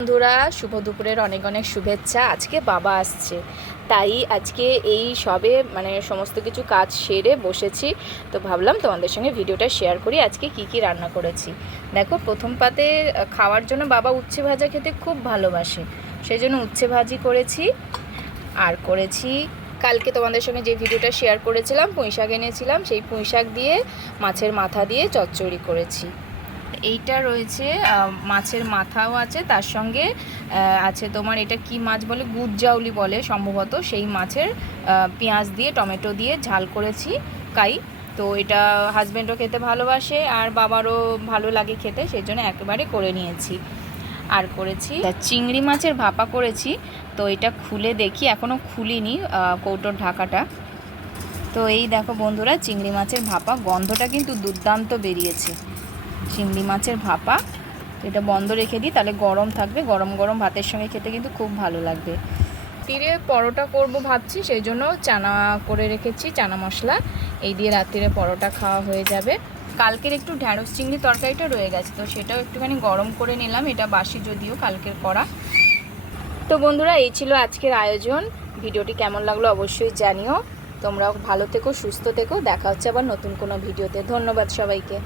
বন্ধুরা শুভ দুপুরের অনেক অনেক শুভেচ্ছা। আজকে বাবা আসছে, তাই আজকে এই সবে সমস্ত কিছু কাজ সেরে বসেছি। তো ভাবলাম তোমাদের সঙ্গে ভিডিওটা শেয়ার করি আজকে কি কি রান্না করেছি। দেখো, প্রথম পাতে খাওয়ার জন্য বাবা উচ্ছে ভাজা খেতে খুব ভালোবাসে, সেই জন্য উচ্ছে ভাজি করেছি। আর করেছি কালকে তোমাদের সঙ্গে যে ভিডিওটা শেয়ার করেছিলাম, পুঁইশাক এনেছিলাম, সেই পুঁইশাক দিয়ে মাছের মাথা দিয়ে চচ্চড়ি করেছি। এইটা রয়েছে মাছের মাথাও আছে, তার সঙ্গে আছে তোমার এটা কি মাছ বলে, গুড়জাউলি বলে সম্ভবত, সেই মাছের পেঁয়াজ দিয়ে টমেটো দিয়ে ঝাল করেছি কাই। তো এটা হাজব্যান্ডও খেতে ভালোবাসে আর বাবারও ভালো লাগে খেতে, সেই জন্য একেবারে করে নিয়েছি। আর করেছি চিংড়ি মাছের ভাপা করেছি। তো এটা খুলে দেখি, এখনও খুলিনি কৌটোর ঢাকাটা। তো এই দেখো বন্ধুরা, চিংড়ি মাছের ভাপা, গন্ধটা কিন্তু দুর্দান্ত বেরিয়েছে। চিংড়ি মাছের ভাপা, এটা বন্ধ রেখে দিই, তাহলে গরম থাকবে, গরম গরম ভাতের সঙ্গে খেতে কিন্তু খুব ভালো লাগবে। রাত্রিরে পরোটা করব ভাবছি, সেই জন্য চানা করে রেখেছি, চানা মশলা এই দিয়ে রাত্রিরে পরোটা খাওয়া হয়ে যাবে। কালকের একটু ঢ্যাঁড়স চিংড়ি তরকারিটা রয়ে গেছে, তো সেটাও একটুখানি গরম করে নিলাম, এটা বাসি যদিও কালকের করা। তো বন্ধুরা, এই ছিল আজকের আয়োজন। ভিডিওটি কেমন লাগলো অবশ্যই জানিও। তোমরাও ভালো থেকো, সুস্থ থেকো, দেখা হচ্ছে আবার নতুন কোনো ভিডিওতে। ধন্যবাদ সবাইকে।